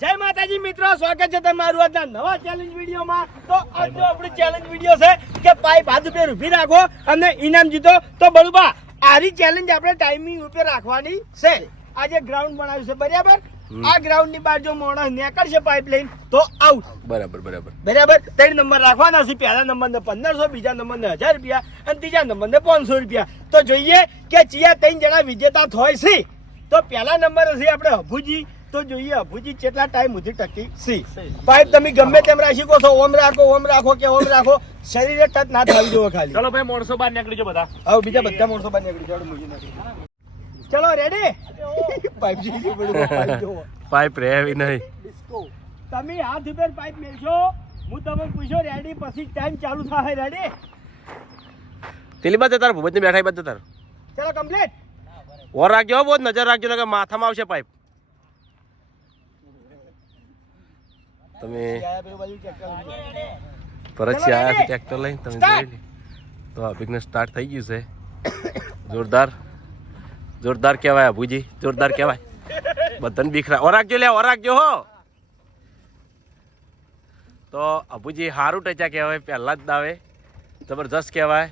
જય માતાજી મિત્રો, સ્વાગત છે તમારું આજના નવા ચેલેન્જ વિડીયોમાં। તો આજનો આપણો ચેલેન્જ વિડીયો છે કે પાઇપ હાથ ઉપર ઊભી રાખો અને ઇનામ જીતો। તો બળુબા, આરી ચેલેન્જ આપણે ટાઈમિંગ ઉપર રાખવાની છે। આજે ગ્રાઉન્ડ બનાવ્યું છે, બરાબર? આ ગ્રાઉન્ડ ની બહાર જો માણસ નીકળશે પાઇપ લઈને તો આઉટ। બરાબર 3 નંબર રાખવાના છે। પહેલા નંબર ને 1500, બીજા નંબર ને 1000 રૂપિયા અને ત્રીજા નંબર ને 500 રૂપિયા। તો જોઈએ કે ચિયા 3 જણા વિજેતા થાય છે। તો પહેલા નંબર છે આપણે અભુજી। તો જોઈએ અભુજી કેટલા ટાઈમ સુધી ટકી છે। પાઇપ તમે ગમે તેમ રાખી શકો છો, ઓમ રાખો કે ઓમ રાખો, શરીરે ટચ ના થવી જોઈએ ખાલી। ચલો ભાઈ, માણસો બહાર નીકળી જાઓ બધા। હવે બીજા બધા માણસો બહાર નીકળી જાઓ, ચલો રેડી? પાઇપ જી પાઇપ રેવી નહીં। તમે હાથ ઉપર પાઇપ મેલશો, હું તમને પૂછો રેડી, પછી ટાઈમ ચાલુ થાય। રેડી? તેલી બાદ તાર ભૂપત બેઠા બાદ તાર ચલો કમ્પ્લીટ। ઓર રાખજો, બહુ નજર રાખજો કે માથામાં આવશે પાઇપ। તમે પરત આવ્યા છે ટ્રેક્ટર લઈને, તમે જોઈ લે તો આ બિઝનેસ સ્ટાર્ટ થઈ ગયું છે। જોરદાર કહેવાય અભુજી, જોરદાર કહેવાય। બધાને બીખરા ઓર રાખજો હો। તો અભુજી સારું ટચા કહેવાય, પહેલા જ દાવે જબરજસ્ત કહેવાય।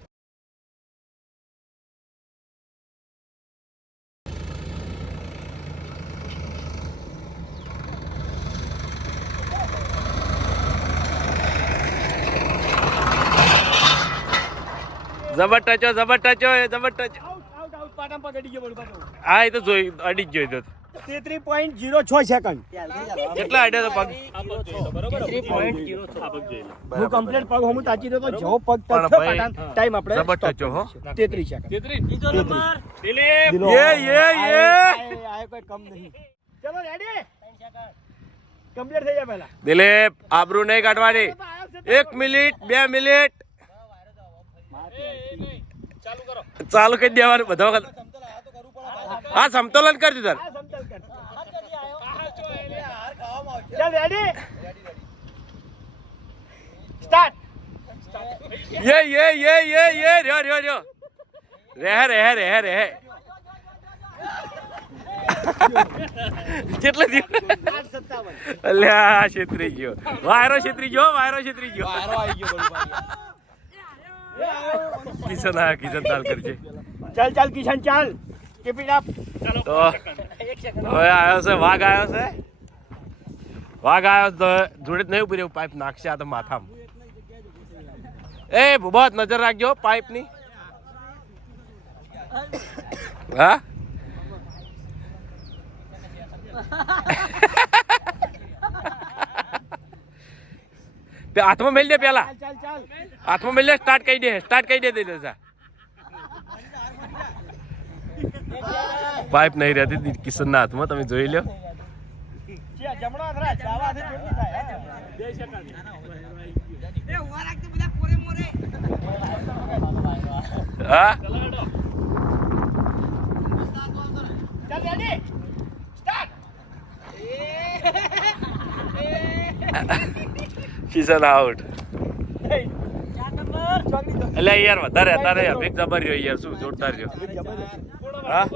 જબર ટચો પાટણ પકડી ગયો બોલ પાટો। હા, એ તો જોઈ અડી જ જોઈ તો 33.06 સેકન્ડ। કેટલા આડ્યો તો પગ? હું કમ્પ્લીટ પગ હું તાચી દો તો જો પગ ટચ થયો પાટણ ટાઈમ આપણે જબર ટચો હો। 33 સેકન્ડ। બીજો નંબર દિલીપ। આય કોઈ કમ નહીં। ચલો રેડી? 3 સેકન્ડ કમ્પ્લીટ થઈ જાય પહેલા। દિલીપ, આબરૂ નહીં કાઢવાની। 1 મિનિટ 2 મિનિટ ચાલુ કરી દેવાનું બધા વખત। હા, સમતોલન કરી દીધા। ચાલ રેડી સ્ટાર્ટ। યે રહ્યો રહે કેટલે દી 857 અલ્યા છેતરી ગયો, વાયરો છેતરી ગયો। કિશન તાલ કરજે। ચાલ કિશન ચાલ, કીપ ઇટ અપ। તો હવે આવ્યો છે વાઘ, તો જોડે જ નહીં ઉભી રહ્યું, પાઇપ નાખશે આ તો માથામાં। એ બહુ નજર રાખજો પાઇપ ની। હા હાથમાં મેલ દે, પેલા ચાલ હાથમાં મેલ દે, સ્ટાર્ટ કહી દે પાઇપ નહીં રહેતી કિશન ના હાથમાં, તમે જોઈ લો। જમણો હાથ રાખ, ડાબા હાથે જોડી થાય। 2 સેકન્ડ એ ઉભા રાખજો બધા પોરે મોરે। હા, ચાલ ready start. Kishan out. 4 number એટલે યાર વધારે તારે અભિક જબર રહ્યો યાર, શું જોરદાર રહ્યો। હા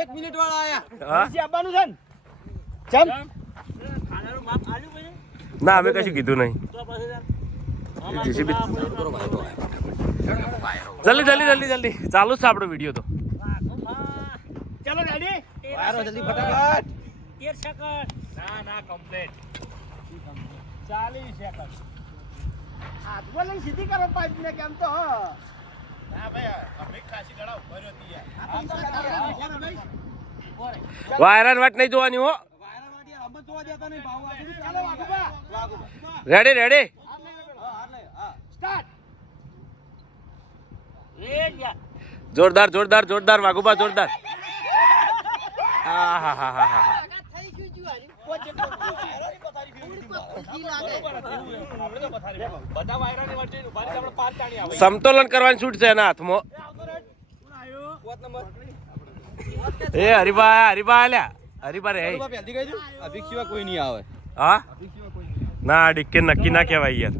1 મિનિટ વાળા આયા। હા, પછી આવવાનું છે ને? ચમ ખાનાનું માપ આલ્યું પછી? ના, અમે કશું કીધું નહીં। તો પછી જલ્દી ચાલુ છે આપણો વિડીયો। તો ચલો રેડી? વાયરો જલ્દી ફટાફટ। 13 સેકન્ડ ના કમ્પ્લીટ 40 સેકન્ડ। હાથ બોલે સીધી કરો પાઇપ ને, કેમ તો ના ભાઈ અમે ખાસી ગળા ઉભો રહ્યો હતી યાર। વાયરન વાટ નહીં જોવાની હો। Ready start. જોરદાર વાઘુબા, જોરદાર। હા સમતોલન કરવાની છૂટ છે એના હાથમાં। એ હરીભાઈ રે અભિક સિવાય કોઈ નહીં આવે। હા ના, ડિક્કે નક્કી ના કહેવાય યાર।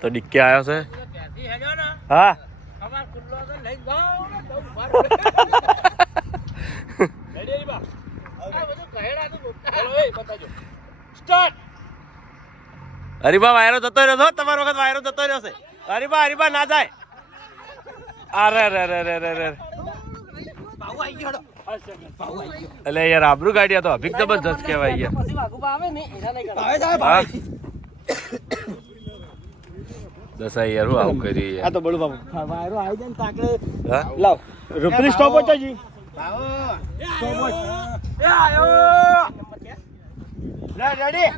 તો ડિક્કે આવ્યો છે। હા અમાર ખુલ્લો તો હરીબા વાયરો જતો રહ્યો છો તમારો વખત વાયરો જતો રહ્યો છે હરીબા ના જાય અરે એટલે યાર આબરૂ ગાડી તો અભિક જબરજસ્ત કહેવાય યાર દસાઈ યાર હું આવું કરી આ તો બળું બાબુ વાયરો આવી જાય ને તાકડે હા લાવ રૂપરી સ્ટોપ હતો જી રેડી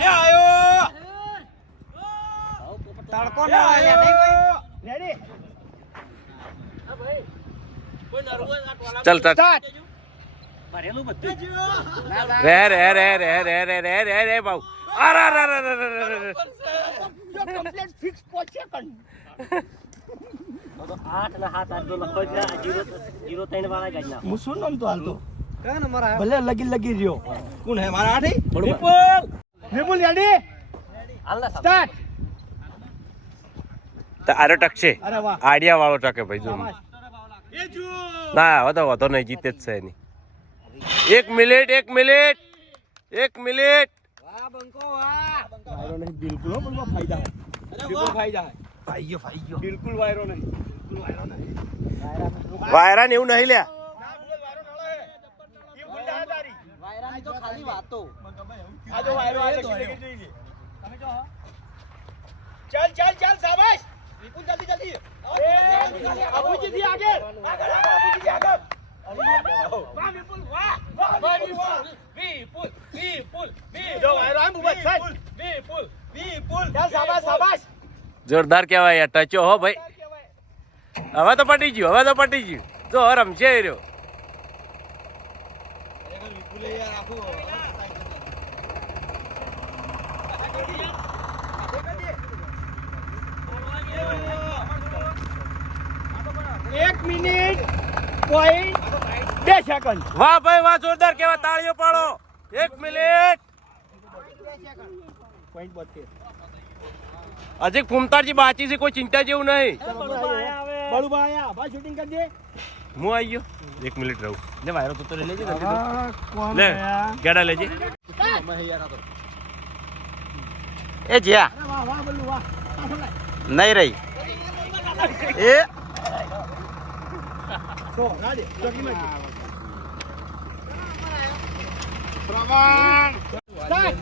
એ આયો તડકો ના આવે રેડી ચલ સ્ટાર્ટ રે બાઉ અરે કમ્પ્લીટ ફિક્સ પહોંચે કન 8 ના 7 8 લખો જ 0 3 વાળા ગાડી ના હું શું નામ તો હાલતો ભલે લગી રહ્યો કોણ હે મારા આઠી વિપુલ રેડી હાલ ના સ્ટાર્ટ આરો ટકશે અરે વાહ આડિયા વાળો ટકે ભાઈ જો ના હવે તો વધો નહીં જીતે જ છે એની 1 મિનિટ વાયરો નહીં બિલકુલ હો બિલકુલ ફાયદા હે બિલકુલ ફાયદા હે ફાઈ ગયો બિલકુલ વાયરો નહીં વાયરા ને એવું નહીં લ્યા વાયરાની તો ખાલી વાતો આ જો વાયરો આ લગી જોઈ લે ચાલ શાબાશ વિપુલ જલ્દી અબુજી થી આગળ અબુજી આગળ વાહ વિપુલ વાહ વિપુલ જો વાયરો આમ ઉભા છે વિપુલ ચાલ શાબાશ જોરદાર કહેવાય યાર ટચો હો ભાઈ હવે તો પટી ગયું જો રમશે એ રહ્યો એક મિનિટ પોઈન્ટ 2 સેકન્ડ વાહ ભાઈ વાહ જોરદાર કહેવાય તાળીઓ પાડો 1 મિનિટ પોઈન્ટ 72 હજી ફૂમતારજી બાકી છે કોઈ ચિંતા જેવું નહીં બળુભાઈ આ ભાઈ શૂટિંગ કરજે હું આવી ગયો 1 મિનિટ રહું લે વાયરો તો લેજે કોણ લે ગેડા લેજે એ જ્યા વાહ બલ્લુ વાહ નહીં રહી એ તો રાડે ચોકી માં પ્રમાણ સ્ટાર્ટ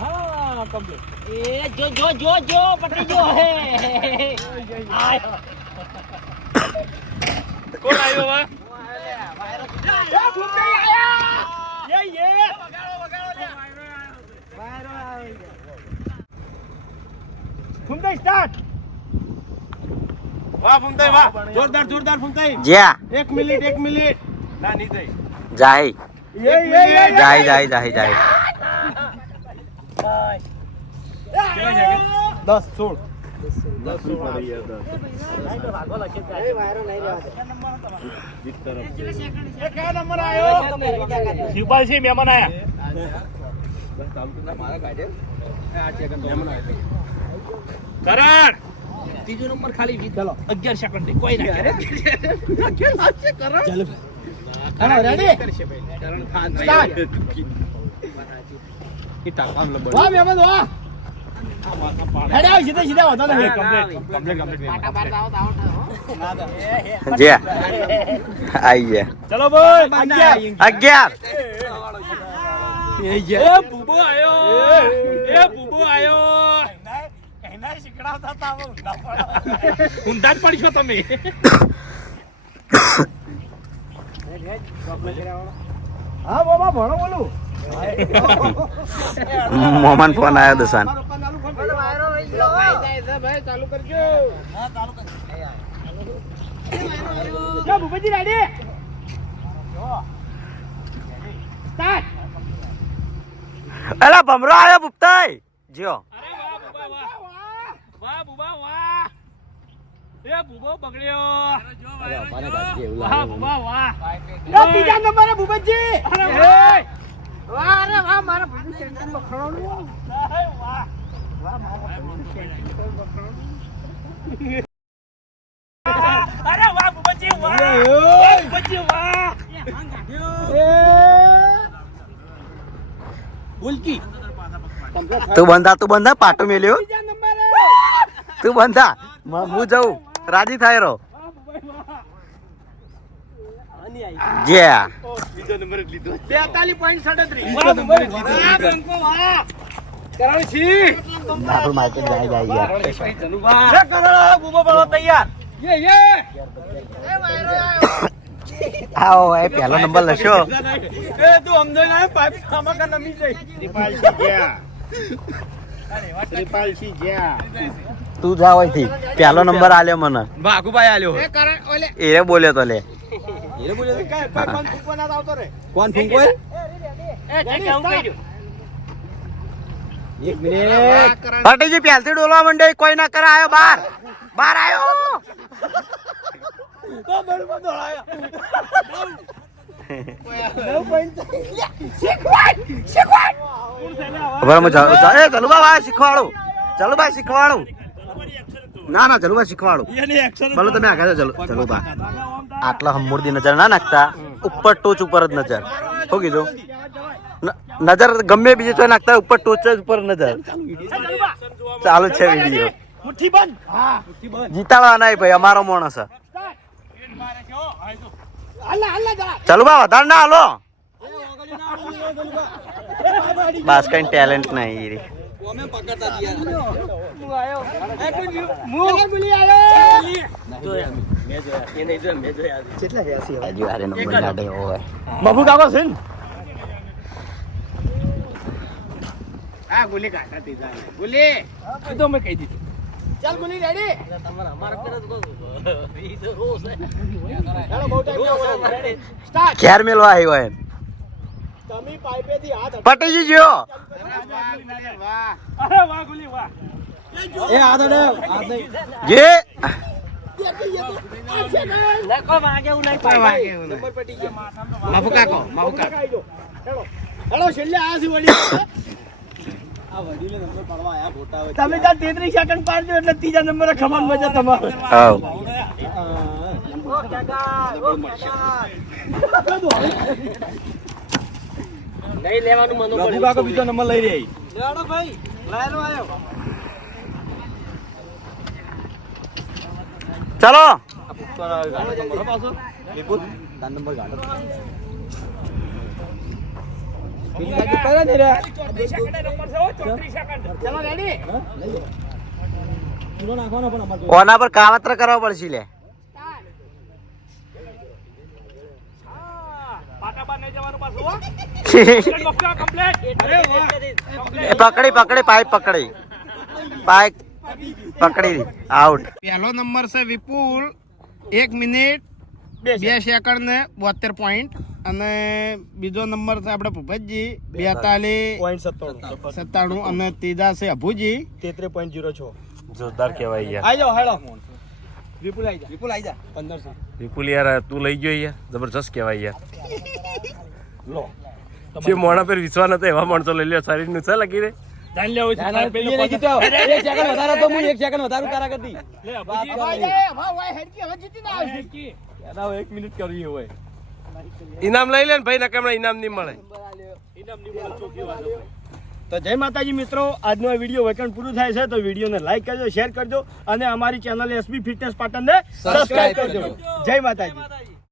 હા કમ્પ્લીટ એ જો પટી જો હે આય કોણ આવ્યો વા ફૂમતાઈ સ્ટાર્ટ વાહ ફૂમતાઈ વાહ જોરદાર ફૂમતાઈ જ્યા 1 મિનિટ ના નહીં થઈ જાય જાય 10 16 કયા નંબર આવ્યો શિવપાલસિંહ મહેમાન આયા કરણ ત્રીજો નંબર ખાલી 11 સેકન્ડ કોઈ ના કરે ચાલો રેડી સ્ટાર્ટ વાહ મેમન વાહ હેડે આવ સીધા હોતા નહીં જ્યા આઈ ગયા ચલો બોલ 11 એ બુબો આયો એના શીખડાવતા હતા ઊંધા જ પડશો તમે હા બાબા ભણો બોલું મોમન ફોન આવ્યો દસાન ચાલુ કરજો ભૂપેજી રેડી સ્ટાર્ટ અલા ભમરો આવ્યો ભૂપતાઈ જો વાહ બુબા વાહ એ બુબો બગડ્યો વાહ બુબા વાહ ત્રીજા નંબરે ભૂપેજી અરે વાહ મારા ભૂલી સેન્ટર બખડવાનું વાહ અરે વાહ ભૂપતજી વાહ વાહ, ભૂપતજી વાહ ઉલકી તું બંધા પાટો મેલ્યો તું બંધા હું જઉં રાજી થાય રહો જ્યાં 42.37 વાહ ભૂપતજી વાહ બંકો વાહ કરાવશી આપણું માર્કેટ જાય યાર છે કરોડો બૂમો પડો તૈયાર યે આવો એ પહેલો નંબર લસ્યો એ તું અમદો ના પાઇપ ખામા કા નમી જઈ ત્રિપાલસી જ્યા તું જાવ અહીંથી પહેલો નંબર આલ્યો મને ભાગુભાઈ આલ્યો એ કરણ ઓલે એ બોલ્યો તો લે એને બોલ્યો કાય કોણ ફૂંકવા ના આવતો રે કોણ ફૂંકો એ ઠીક હું કહી દઉં એક મિનિટ હટીજી પહેલથી ડોલવા માંડે કોઈ ના કરે આયો બહાર આયો તો બળવા દોડાયા ખબર હું ચલુભાઈ શીખવાડું ના ચલુભાઈ શીખવાડું ભલે તમે આગળ ચલુભા આટલા હમૂર્દી નજર ના નાખતા ઉપર ટોચ ઉપર જ નજર શું કીધું નજર ગમે બીજે તો નાખતા ઉપર ટોચ જ ઉપર નજર ચાલુ છે વિડીયો મુઠ્ઠી બંધ હા મુઠ્ઠી બંધ જીતાડવા નહીં ભાઈ અમારો માણસ હલ્લા હલ્લા જા ચલુભા વધારે ના હાલો બસ કઈ ટેલેન્ટ નહીં રે હજુ આરે નંબર કાઢે હોય બાબુ કાકો છે ને આ ગુલી કાઢા તીજા ગુલી તો મેં કહી દીધું ચાલ ગુલી રેડી સ્ટાર્ટ ઘેર મેલવા આવ્યો એમ તમે પાઇપેથી હાથ પટીજી જ્યો વાહ અરે વાહ ગુલી વાહ એ હાથ અડે હાથ જે લખો વાગે એવું નહીં નંબર પટી ગયો માફુ કાકો હેલો છેલ્લે આ સી વડી આ વડીલે નંબર પાડવા આયા મોટા હોય તમે ત્યાં 33 સેકન્ડ પાડજો એટલે ત્રીજા નંબરે ખબર મજા તમારે હાવ નહીં લેવાનું મનો રઘુ કાકો બીજો નંબર લઈ રહી લેવાનો ભાઈ લાયનો આયો ચલો ચલો રેડી ઓના પર કાવત્ર કરવા પડશે લે પાટા બાર નહીં જવાનું પાછું હો કમ્પ્લીટ અરે વાહ પકડી પાઇપ પકડી આઉટ પહેલો નંબર છે વિપુલ 1 મિનિટ 2 સેકન્ડ ને 72 પોઈન્ટ અને બીજો નંબર છે આપણે ભૂપતજી 42.97 અને ત્રીજા છે અભુજી 33.06 જોરદાર કહેવાય યાર આઈ જાઓ હેડો વિપુલ આઈ જા 1500 વિપુલ યાર તું લઈ ગયો યાર જબરજસ્ત કહેવાય યાર લો જે મોણા પર વિશ્વાસ નતો એવા માણસો લઈ લ્યો શરીર નું છે લગી રે જાન લેવું છે એક સેકન્ડ વધારે તો હું 1 સેકન્ડ વધારે કરા કરતી લે અબુજી ભાઈ હેડકી હવે જીતી ના આવશે એના 1 મિનિટ કરવી હોય ઇનામ લઈ લે ને ભાઈ નકમણા ઇનામ નહીં મળે તો જય માતાજી મિત્રો, આજનો આ વિડીયો વેકન પૂરું થાય છે તો વિડીયોને લાઈક કરજો, શેર કરજો અને અમારી ચેનલ એસબી ફિટનેસ પાટણને સબસ્ક્રાઇબ કરજો. જય માતાજી.